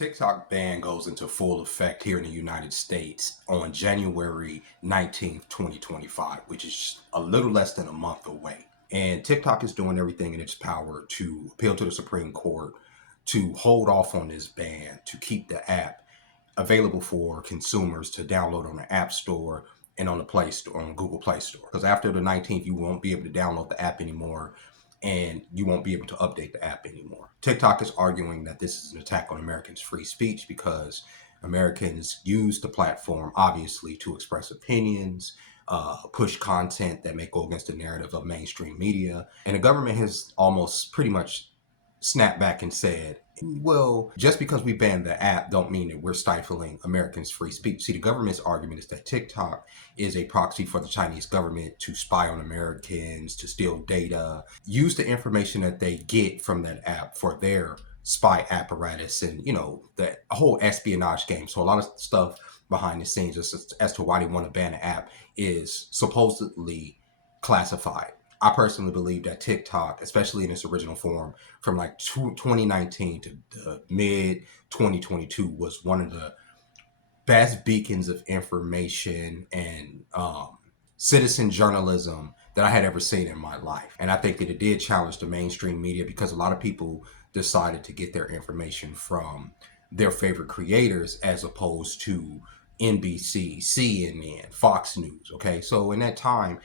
TikTok ban goes into full effect here in the United States on January 19th, 2025, which is a little less than a month away. And TikTok is doing everything in its power to appeal to the Supreme Court to hold off on this ban, to keep the app available for consumers to download on the App Store and on the Play Store, on Google Play Store. Because after the 19th, you won't be able to download the app anymore, and you won't be able to update the app anymore. TikTok is arguing that this is an attack on Americans' free speech because Americans use the platform, obviously, to express opinions, push content that may go against the narrative of mainstream media. And the government has almost pretty much snapped back and said, well, just because we banned the app don't mean that we're stifling Americans' free speech. See, the government's argument is that TikTok is a proxy for the Chinese government to spy on Americans, to steal data, use the information that they get from that app for their spy apparatus and, the whole espionage game. So a lot of stuff behind the scenes as to why they want to ban the app is supposedly classified. I personally believe that TikTok, especially in its original form, from like 2019 to the mid 2022, was one of the best beacons of information and citizen journalism that I had ever seen in my life. And I think that it did challenge the mainstream media because a lot of people decided to get their information from their favorite creators as opposed to NBC, CNN, Fox News. Okay, so in that time,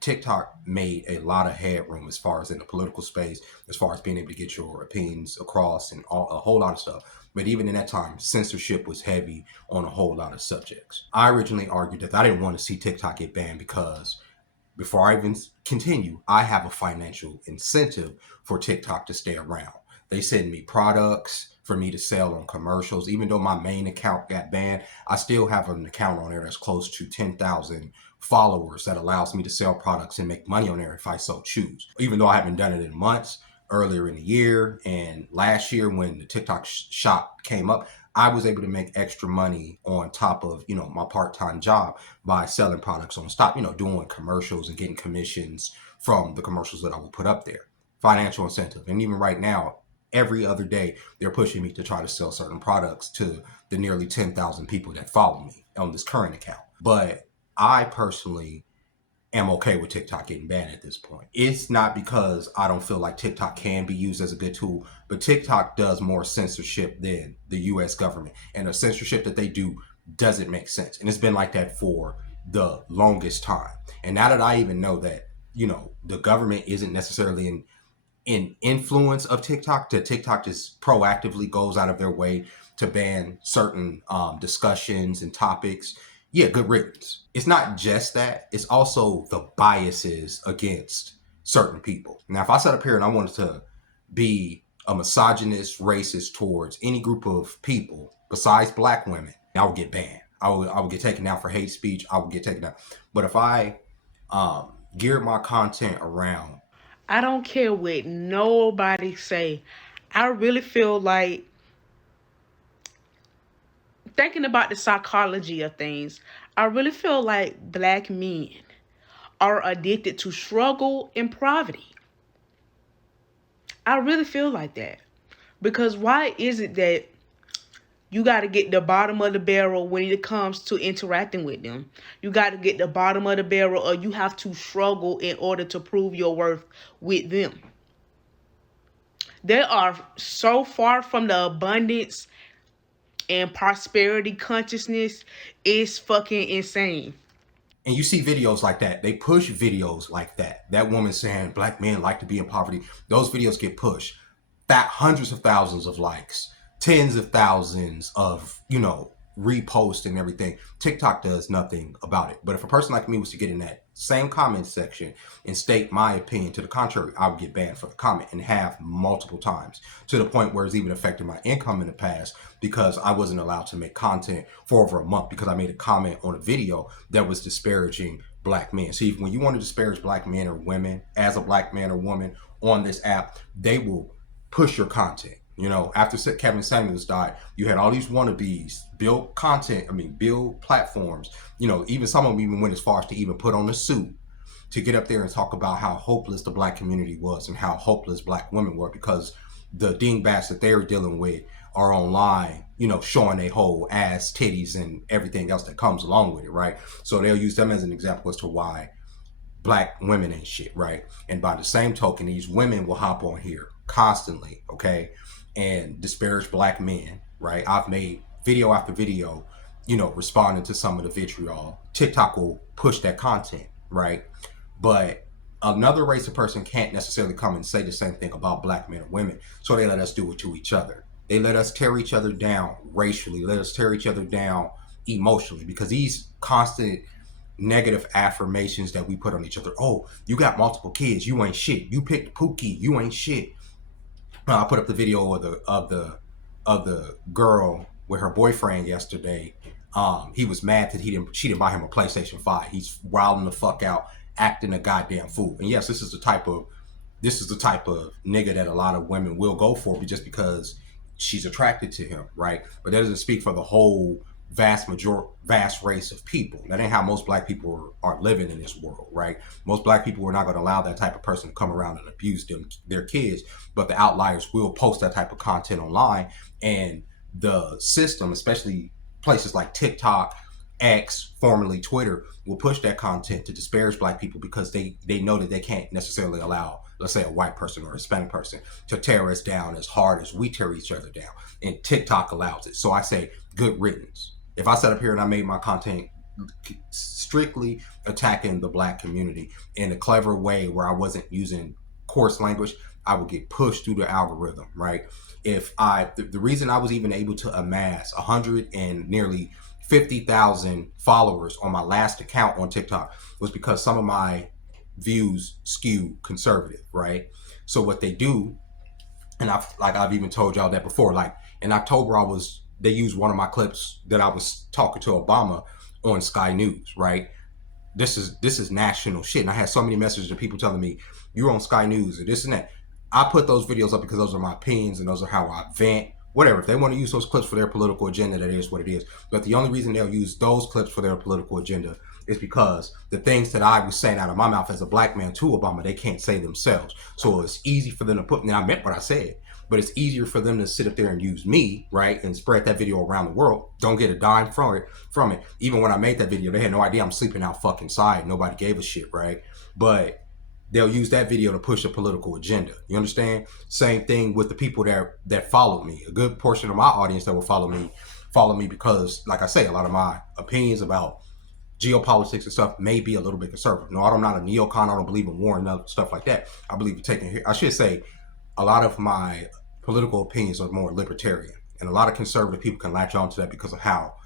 TikTok made a lot of headroom as far as in the political space, as far as being able to get your opinions across and a whole lot of stuff. But even in that time, censorship was heavy on a whole lot of subjects. I originally argued that I didn't want to see TikTok get banned because before I even continue, I have a financial incentive for TikTok to stay around. They send me products for me to sell on commercials. Even though my main account got banned, I still have an account on there that's close to 10,000 followers that allows me to sell products and make money on there if I so choose. Even though I haven't done it in months, earlier in the year and last year when the TikTok shop came up, I was able to make extra money on top of, my part-time job by selling products on stock, doing commercials and getting commissions from the commercials that I would put up there. Financial incentive. And even right now, every other day, they're pushing me to try to sell certain products to the nearly 10,000 people that follow me on this current account. But I personally am okay with TikTok getting banned at this point. It's not because I don't feel like TikTok can be used as a good tool, but TikTok does more censorship than the US government. And the censorship that they do doesn't make sense. And it's been like that for the longest time. And now that I even know that, the government isn't necessarily in influence of TikTok, that TikTok just proactively goes out of their way to ban certain discussions and topics, good riddance. It's not just that, it's also the biases against certain people. Now, if I sat up here and I wanted to be a misogynist, racist towards any group of people besides Black women, I would get banned. I would get taken down for hate speech. I would get taken down. But if I geared my content around, I don't care what nobody say. I really feel like thinking about the psychology of things, I really feel like black men are addicted to struggle and poverty. I really feel like that. Because why is it that you got to get the bottom of the barrel when it comes to interacting with them? You got to get the bottom of the barrel, or you have to struggle in order to prove your worth with them. They are so far from the abundance and prosperity consciousness. It's fucking insane. and you see videos like that, they push videos like that. That woman saying Black men like to be in poverty. Those videos get pushed. That hundreds of thousands of likes, tens of thousands of, reposts and everything. TikTok does nothing about it. But if a person like me was to get in that same comment section and state my opinion to the contrary, I would get banned for the comment, and have multiple times, to the point where it's even affected my income in the past because I wasn't allowed to make content for over a month because I made a comment on a video that was disparaging Black men. See, when you want to disparage Black men or women as a Black man or woman on this app, they will push your content. After Kevin Samuels died, you had all these wannabes build build platforms. Even some of them even went as far as to even put on a suit to get up there and talk about how hopeless the Black community was and how hopeless Black women were because the dingbats that they were dealing with are online, showing a whole ass, titties, and everything else that comes along with it, right? So they'll use them as an example as to why black women ain't shit, right? And by the same token, these women will hop on here constantly, okay, and disparage black men, right? I've made video after video, responding to some of the vitriol. TikTok will push that content, right? But another race of person can't necessarily come and say the same thing about black men or women. So they let us do it to each other. They let us tear each other down racially, let us tear each other down emotionally, because these constant negative affirmations that we put on each other. Oh, you got multiple kids, you ain't shit. You picked Pookie, you ain't shit. I put up the video of the girl with her boyfriend yesterday. He was mad that she didn't buy him a PlayStation 5. He's wilding the fuck out, acting a goddamn fool. And yes, this is the type of nigga that a lot of women will go for just because she's attracted to him, right? But that doesn't speak for the whole vast race of people. That ain't how most black people are living in this world, right? Most black people are not going to allow that type of person to come around and abuse their kids, but the outliers will post that type of content online, and the system, especially places like TikTok, X, formerly Twitter, will push that content to disparage black people because they know that they can't necessarily allow, let's say, a white person or a Hispanic person to tear us down as hard as we tear each other down. And TikTok allows it. So I say, good riddance. If I sat up here and I made my content strictly attacking the black community in a clever way where I wasn't using coarse language, I would get pushed through the algorithm, right? If the reason I was even able to amass 100 and nearly 50,000 followers on my last account on TikTok was because some of my views skew conservative, right? So what they do, and I've even told y'all that before, like in October, they used one of my clips that I was talking to Obama on Sky News, right? This is national shit. And I had so many messages of people telling me, you're on Sky News and this and that. I put those videos up because those are my opinions and those are how I vent. Whatever. If they want to use those clips for their political agenda, that is what it is. But the only reason they'll use those clips for their political agenda is because the things that I was saying out of my mouth as a black man to Obama, they can't say themselves. So it's easy for them to put, and I meant what I said, but it's easier for them to sit up there and use me, right, and spread that video around the world. Don't get a dime from it. Even when I made that video, they had no idea I'm sleeping out fucking side. Nobody gave a shit, right? But they'll use that video to push a political agenda. You understand? Same thing with the people that followed me. A good portion of my audience that will follow me because, like I say, a lot of my opinions about geopolitics and stuff may be a little bit conservative. No, I'm not a neocon. I don't believe in war and stuff like that. I believe in taking, I should say, a lot of my political opinions are more libertarian. And a lot of conservative people can latch on to that because of how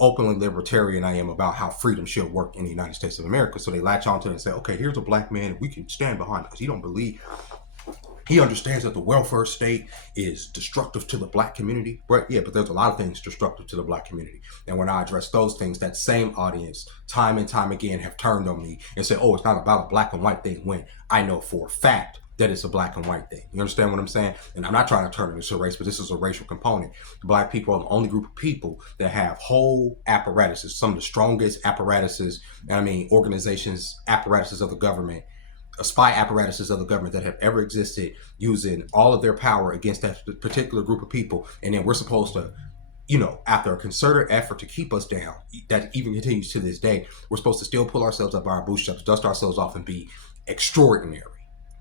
openly libertarian I am about how freedom should work in the United States of America. So they latch on to it and say, okay, here's a black man, we can stand behind because he understands that the welfare state is destructive to the black community. Right? Yeah, but there's a lot of things destructive to the black community. And when I address those things, that same audience, time and time again, have turned on me and said, oh, it's not about a black and white thing, when I know for a fact that it's a black and white thing. You understand what I'm saying? And I'm not trying to turn it into a race, but this is a racial component. Black people are the only group of people that have whole apparatuses, some of the strongest apparatuses, organizations, apparatuses of the government, spy apparatuses of the government that have ever existed, using all of their power against that particular group of people. And then we're supposed to, after a concerted effort to keep us down, that even continues to this day, we're supposed to still pull ourselves up by our bootstraps, dust ourselves off, and be extraordinary.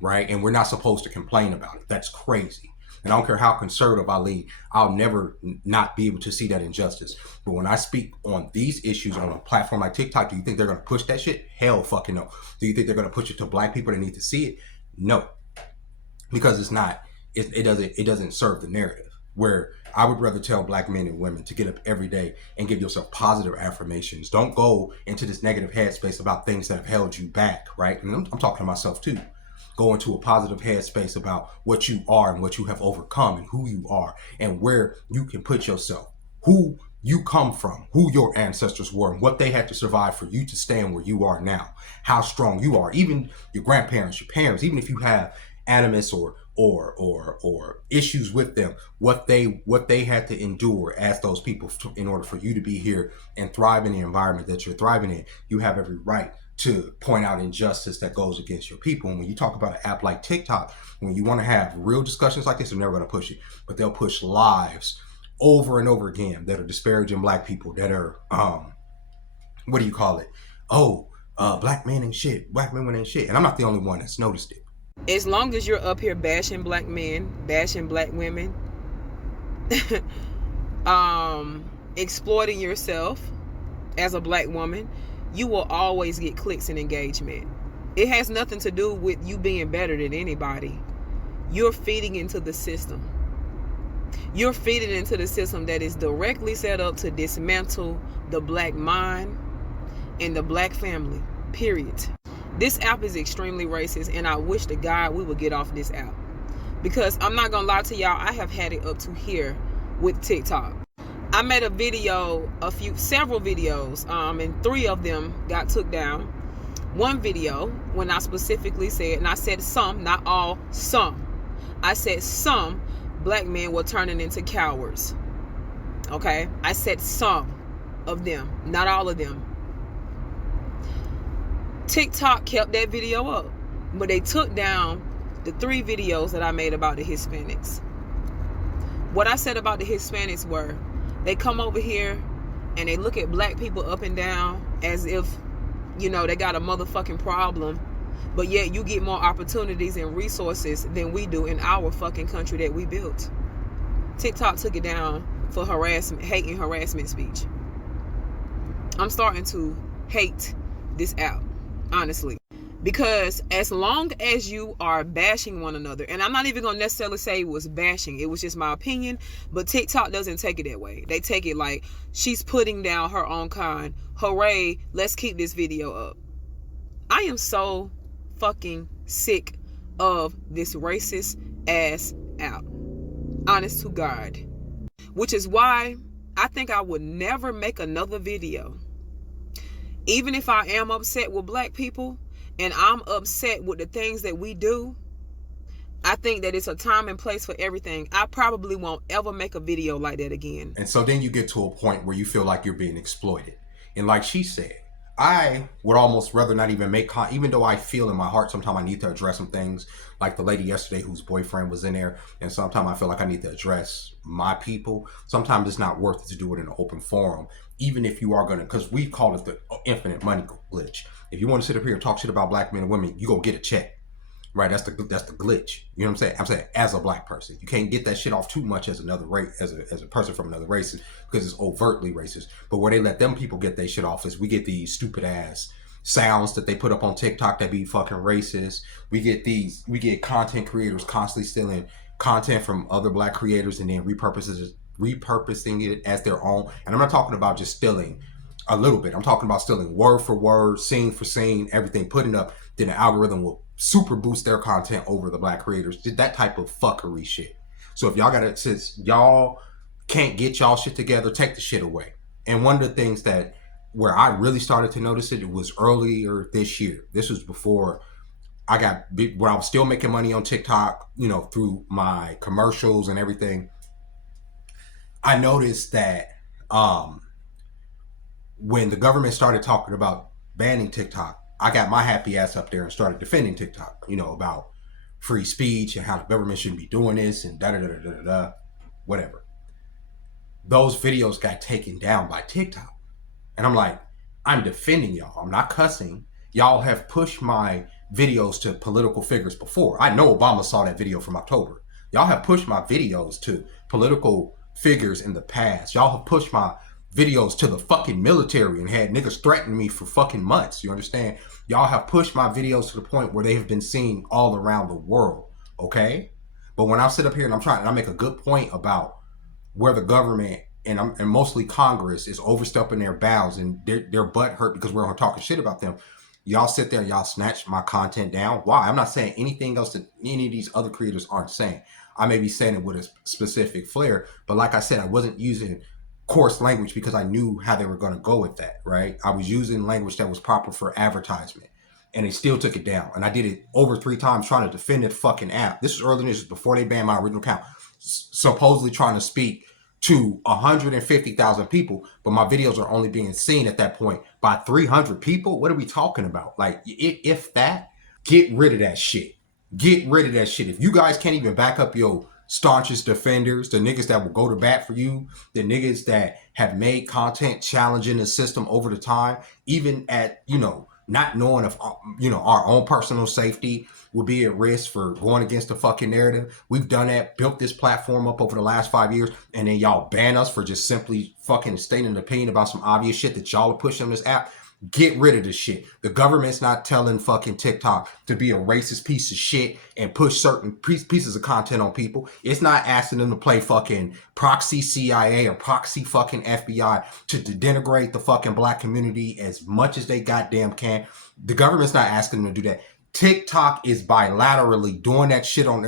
Right? And we're not supposed to complain about it. That's crazy. And I don't care how conservative I lead, I'll never not be able to see that injustice. But when I speak on these issues on a platform like TikTok, do you think they're going to push that shit? Hell fucking no. Do you think they're going to push it to black people that need to see it? No. Because it's not. It doesn't serve the narrative. Where I would rather tell black men and women to get up every day and give yourself positive affirmations. Don't go into this negative headspace about things that have held you back, right? And I'm talking to myself too. Go into a positive headspace about what you are and what you have overcome and who you are and where you can put yourself, who you come from, who your ancestors were, and what they had to survive for you to stand where you are now, how strong you are, even your grandparents, your parents, even if you have animus or issues with them, what they had to endure as those people in order for you to be here and thrive in the environment that you're thriving in. You have every right to point out injustice that goes against your people. And when you talk about an app like TikTok, when you want to have real discussions like this, they're never going to push it, but they'll push lives over and over again that are disparaging black people, that are what do you call it? Oh, black men ain't shit. Black women ain't shit. And I'm not the only one that's noticed it. As long as you're up here bashing black men, bashing black women, exploiting yourself as a black woman, you will always get clicks and engagement. It has nothing to do with you being better than anybody. You're feeding into the system. You're feeding into the system that is directly set up to dismantle the black mind and the black family, period. This app is extremely racist, and I wish to God we would get off this app. Because I'm not gonna lie to y'all, I have had it up to here with TikTok. I made a video, several videos, and 3 of them got took down. One video, when I specifically said, and I said some, not all, some. I said some black men were turning into cowards. Okay? I said some of them, not all of them. TikTok kept that video up, but they took down the 3 videos that I made about the Hispanics. What I said about the Hispanics were, they come over here and they look at black people up and down as if, you know, they got a motherfucking problem, but yet you get more opportunities and resources than we do in our fucking country that we built. TikTok took it down for harassment, hate and harassment speech. I'm starting to hate this app, honestly. Because as long as you are bashing one another, and I'm not even going to necessarily say it was bashing, it was just my opinion, but TikTok doesn't take it that way. They take it like she's putting down her own kind. Hooray, let's keep this video up. I am so fucking sick of this racist ass app. Honest to God. Which is why I think I would never make another video. Even if I am upset with black people, and I'm upset with the things that we do, I think that it's a time and place for everything. I probably won't ever make a video like that again. And so then you get to a point where you feel like you're being exploited. And like she said, I would almost rather not even make even though I feel in my heart sometimes I need to address some things, like the lady yesterday whose boyfriend was in there, and sometimes I feel like I need to address my people. Sometimes it's not worth it to do it in an open forum, even if you are going to, because we call it the infinite money glitch. If you want to sit up here and talk shit about black men and women, you go get a check, right? That's the glitch. You know what I'm saying? I'm saying as a black person, you can't get that shit off too much as another race, as a person from another race, because it's overtly racist. But where they let them people get their shit off is we get these stupid ass sounds that they put up on TikTok that be fucking racist. We get content creators constantly stealing content from other black creators and then repurposing it as their own. And I'm not talking about just stealing a little bit. I'm talking about stealing word for word, scene for scene, everything, putting up. Then the algorithm will super boost their content over the black creators. That type of fuckery shit. So if y'all gotta, since y'all can't get y'all shit together, take the shit away. And one of the things that where I really started to notice it was earlier this year. This was before I got big, where I was still making money on TikTok, you know, through my commercials and everything. I noticed that when the government started talking about banning TikTok, I got my happy ass up there and started defending TikTok, you know, about free speech and how the government shouldn't be doing this and da-da-da-da-da-da, whatever. Those videos got taken down by TikTok. And I'm like, I'm defending y'all. I'm not cussing. Y'all have pushed my videos to political figures before. I know Obama saw that video from October. Y'all have pushed my videos to political figures in the past. Y'all have pushed my videos to the fucking military and had niggas threaten me for fucking months. You understand? Y'all have pushed my videos to the point where they have been seen all around the world. Okay? But when I sit up here and I make a good point about where the government and mostly Congress is overstepping their bounds and their butt hurt because we're talking shit about them. Y'all sit there and y'all snatch my content down. Why? I'm not saying anything else that any of these other creators aren't saying. I may be saying it with a specific flair, but like I said, I wasn't using coarse language because I knew how they were going to go with that, right? I was using language that was proper for advertisement, and they still took it down. And I did it over 3 times trying to defend that fucking app. This is early news before they banned my original account, supposedly trying to speak to 150,000 people, but my videos are only being seen at that point by 300 people. What are we talking about? Like, if that, get rid of that shit. Get rid of that shit. If you guys can't even back up your staunchest defenders, the niggas that will go to bat for you, the niggas that have made content challenging the system over the time, even at, not knowing if, our own personal safety will be at risk for going against the fucking narrative. We've done that, built this platform up over the last 5 years, and then y'all ban us for just simply fucking stating an opinion about some obvious shit that y'all are pushing on this app. Get rid of this shit. The government's not telling fucking TikTok to be a racist piece of shit and push certain pieces of content on people. It's not asking them to play fucking proxy CIA or proxy fucking FBI to denigrate the fucking black community as much as they goddamn can. The government's not asking them to do that. TikTok is unilaterally doing that shit on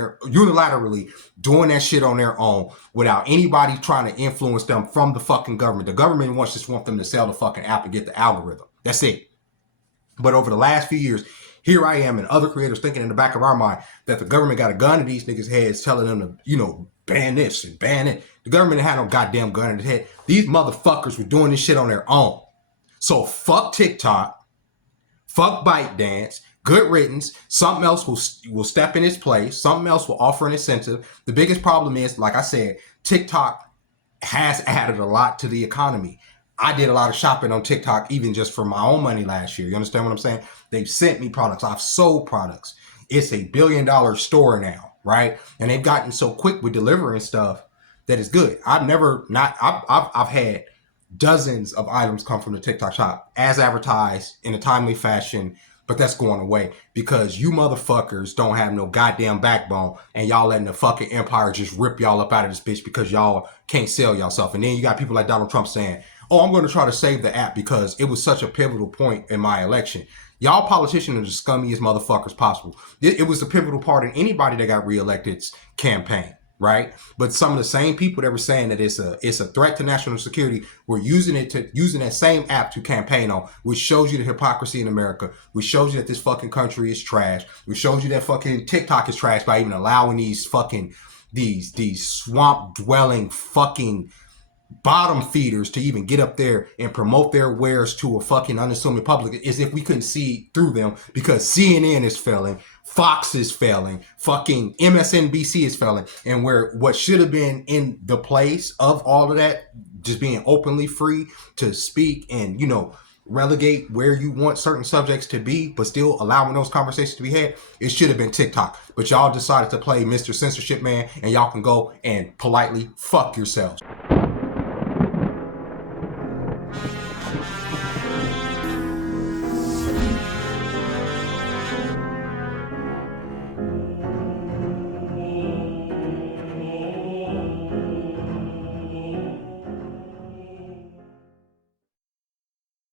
their own without anybody trying to influence them from the fucking government. The government just want them to sell the fucking app and get the algorithm. That's it. But over the last few years, here I am and other creators thinking in the back of our mind that the government got a gun in these niggas' heads telling them to, ban this and ban it. The government had no goddamn gun in their head. These motherfuckers were doing this shit on their own. So fuck TikTok. Fuck ByteDance. Good riddance. Something else will step in its place. Something else will offer an incentive. The biggest problem is, like I said, TikTok has added a lot to the economy. I did a lot of shopping on TikTok, even just for my own money last year. You understand what I'm saying? They've sent me products. I've sold products. It's a $1 billion store now, right? And they've gotten so quick with delivering stuff that it's good. I've had dozens of items come from the TikTok shop as advertised in a timely fashion, but that's going away because you motherfuckers don't have no goddamn backbone and y'all letting the fucking empire just rip y'all up out of this bitch because y'all can't sell yourself. And then you got people like Donald Trump saying, oh, I'm going to try to save the app because it was such a pivotal point in my election. Y'all politicians are the scummiest motherfuckers possible. It was a pivotal part in anybody that got reelected's campaign, right? But some of the same people that were saying that it's a threat to national security were using that same app to campaign on, which shows you the hypocrisy in America, which shows you that this fucking country is trash, which shows you that fucking TikTok is trash by even allowing these swamp dwelling fucking bottom feeders to even get up there and promote their wares to a fucking unassuming public, as if we couldn't see through them, because CNN is failing, Fox is failing, fucking MSNBC is failing, and where what should have been in the place of all of that, just being openly free to speak and relegate where you want certain subjects to be, but still allowing those conversations to be had, it should have been TikTok. But y'all decided to play Mr. Censorship man, and y'all can go and politely fuck yourselves.